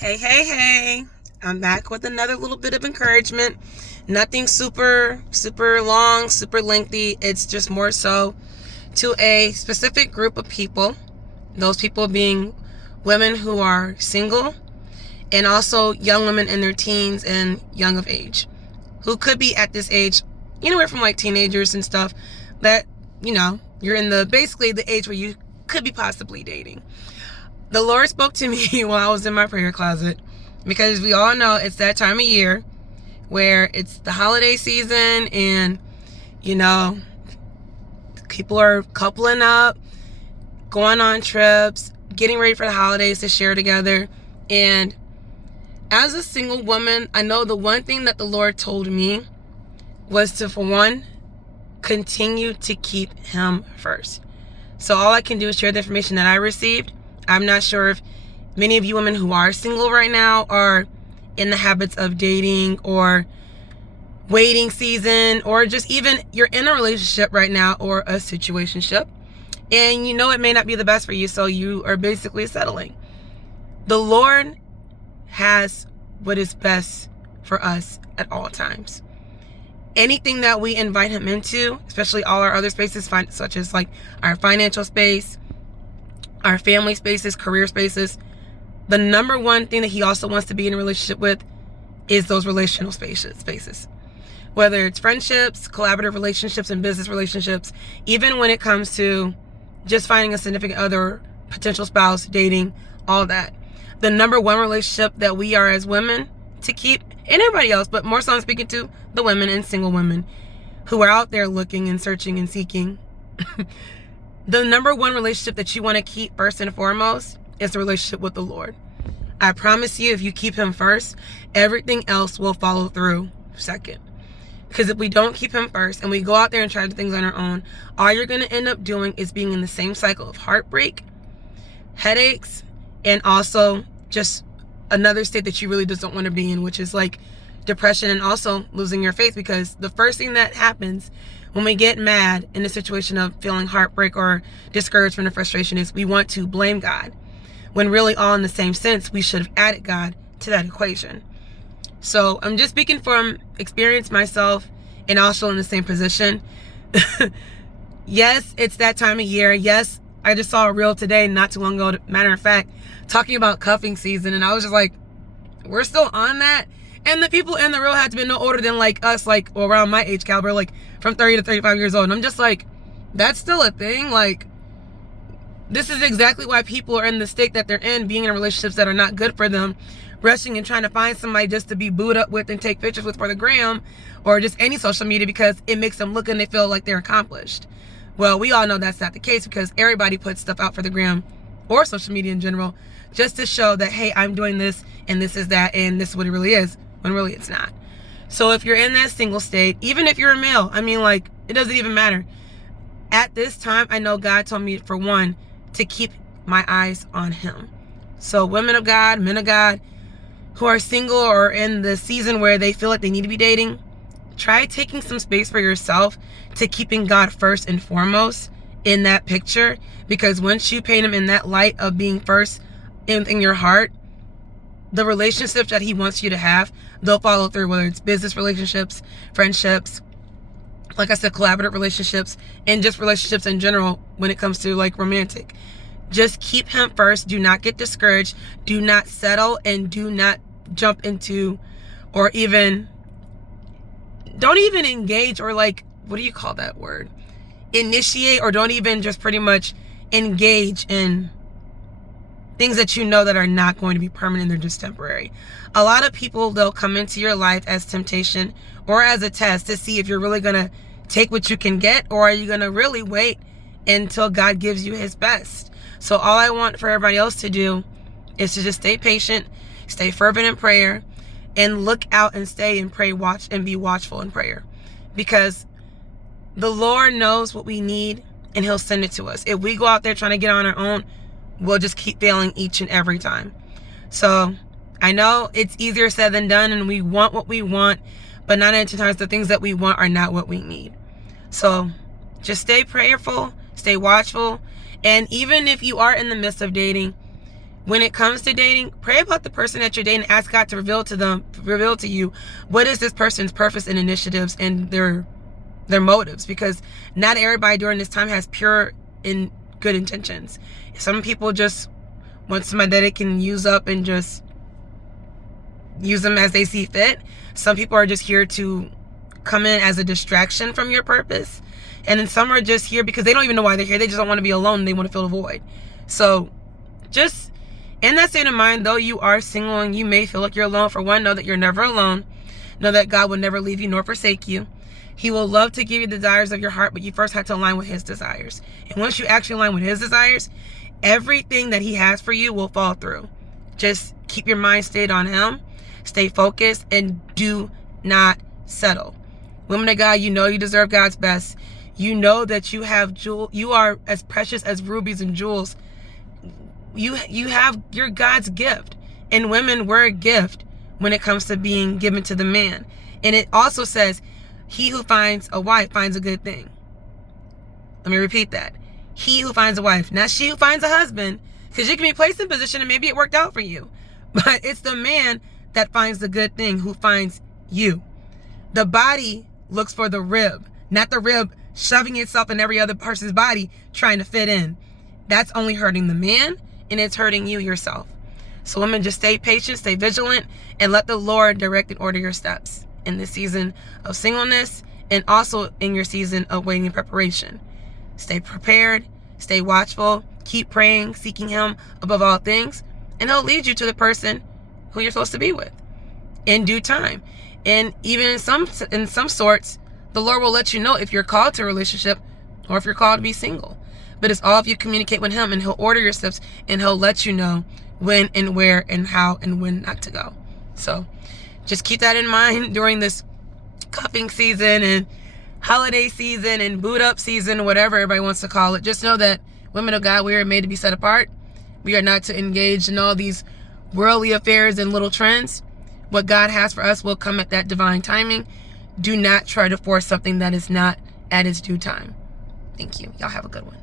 Hey. I'm back with another little bit of encouragement. Nothing super long, super lengthy. It's just more so to a specific group of people. Those people being women who are single and also young women in their teens and young of age, who could be at this age, anywhere from like teenagers and stuff, that, you're in basically the age where you could be possibly dating. The Lord spoke to me while I was in my prayer closet, because we all know it's that time of year where it's the holiday season and, people are coupling up, going on trips, getting ready for the holidays to share together. And as a single woman, I know the one thing that the Lord told me was to, for one, continue to keep Him first. So all I can do is share the information that I received. I'm not sure if many of you women who are single right now are in the habits of dating or waiting season, or just even you're in a relationship right now or a situationship, and it may not be the best for you, so you are basically settling. The Lord has what is best for us at all times. Anything that we invite Him into, especially all our other spaces, such as like our financial space, our family spaces, career spaces, the number one thing that He also wants to be in a relationship with is those relational spaces. Whether it's friendships, collaborative relationships, and business relationships, even when it comes to just finding a significant other, potential spouse, dating, all that. The number one relationship that we are as women to keep, and everybody else, but more so I'm speaking to the women and single women who are out there looking and searching and seeking. The number one relationship that you want to keep first and foremost is the relationship with the Lord. I promise you, if you keep Him first, everything else will follow through second. Because if we don't keep Him first and we go out there and try to do things on our own, all you're going to end up doing is being in the same cycle of heartbreak, headaches, and also just another state that you really just don't want to be in, which is like depression and also losing your faith. Because the first thing that happens when we get mad in a situation of feeling heartbreak or discouragement or frustration is we want to blame God, when really all in the same sense, we should have added God to that equation. So I'm just speaking from experience myself and also in the same position. Yes, it's that time of year. Yes, I just saw a reel today, not too long ago, matter of fact, talking about cuffing season. And I was just like, we're still on that? And the people in the reel had to be no older than like us, like around my age caliber, like from 30 to 35 years old. And I'm just like, that's still a thing? Like, this is exactly why people are in the state that they're in, being in relationships that are not good for them, rushing and trying to find somebody just to be booed up with and take pictures with for the gram or just any social media because it makes them look and they feel like they're accomplished. Well, we all know that's not the case, because everybody puts stuff out for the gram or social media in general just to show that, hey, I'm doing this and this is that and this is what it really is, when really it's not. So if you're in that single state, even if you're a male, I mean, like, it doesn't even matter. At this time, I know God told me, for one, to keep my eyes on Him. So women of God, men of God, who are single or in the season where they feel like they need to be dating, try taking some space for yourself to keeping God first and foremost in that picture. Because once you paint Him in that light of being first in your heart, the relationships that He wants you to have, they'll follow through, whether it's business relationships, friendships, like I said, collaborative relationships, and just relationships in general when it comes to like romantic. Just keep Him first. Do not get discouraged. Do not settle, and do not jump into, or even, don't even engage, or like, what do you call that word? Initiate, or don't even just pretty much engage in things that you know that are not going to be permanent, they're just temporary. A lot of people, they'll come into your life as temptation or as a test to see if you're really going to take what you can get, or are you going to really wait until God gives you His best. So all I want for everybody else to do is to just stay patient, stay fervent in prayer, and look out and stay and pray, watch and be watchful in prayer. Because the Lord knows what we need and He'll send it to us. If we go out there trying to get on our own, we'll just keep failing each and every time. So I know it's easier said than done, and we want what we want, but 9 out of 10 times the things that we want are not what we need. So just stay prayerful, stay watchful. And even if you are in the midst of dating, when it comes to dating, pray about the person that you're dating. Ask God to reveal to you, what is this person's purpose and initiatives and their motives, because not everybody during this time has pure and good intentions. Some people just want somebody that they can use up and just use them as they see fit. Some people are just here to come in as a distraction from your purpose. And then some are just here because they don't even know why they're here. They just don't want to be alone. They want to fill the void. So just in that state of mind, though you are single and you may feel like you're alone, for one, know that you're never alone. Know that God will never leave you nor forsake you. He will love to give you the desires of your heart, but you first have to align with his desires. And once you actually align with his desires, everything that he has for you will fall through. Just keep your mind stayed on him. Stay focused and do not settle. Women of God, you know you deserve God's best. You know that you are as precious as rubies and jewels. You're God's gift. And women, we're a gift when it comes to being given to the man. And it also says, he who finds a wife finds a good thing. Let me repeat that. He who finds a wife, not she who finds a husband, because you can be placed in position and maybe it worked out for you. But it's the man that finds the good thing who finds you. The body looks for the rib, not the rib shoving itself in every other person's body trying to fit in. That's only hurting the man, and it's hurting you yourself. So women, just stay patient, stay vigilant, and let the Lord direct and order your steps in this season of singleness and also in your season of waiting and preparation. Stay prepared, stay watchful, keep praying, seeking him above all things, and he'll lead you to the person who you're supposed to be with in due time. And even in some sorts, the Lord will let you know if you're called to a relationship or if you're called to be single. But it's all if you communicate with him, and he'll order your steps, and he'll let you know when and where and how and when not to go. So just keep that in mind during this cuffing season and holiday season and boot up season, whatever everybody wants to call it. Just know that women of God, we are made to be set apart. We are not to engage in all these worldly affairs and little trends. What God has for us will come at that divine timing. Do not try to force something that is not at its due time. Thank you. Y'all have a good one.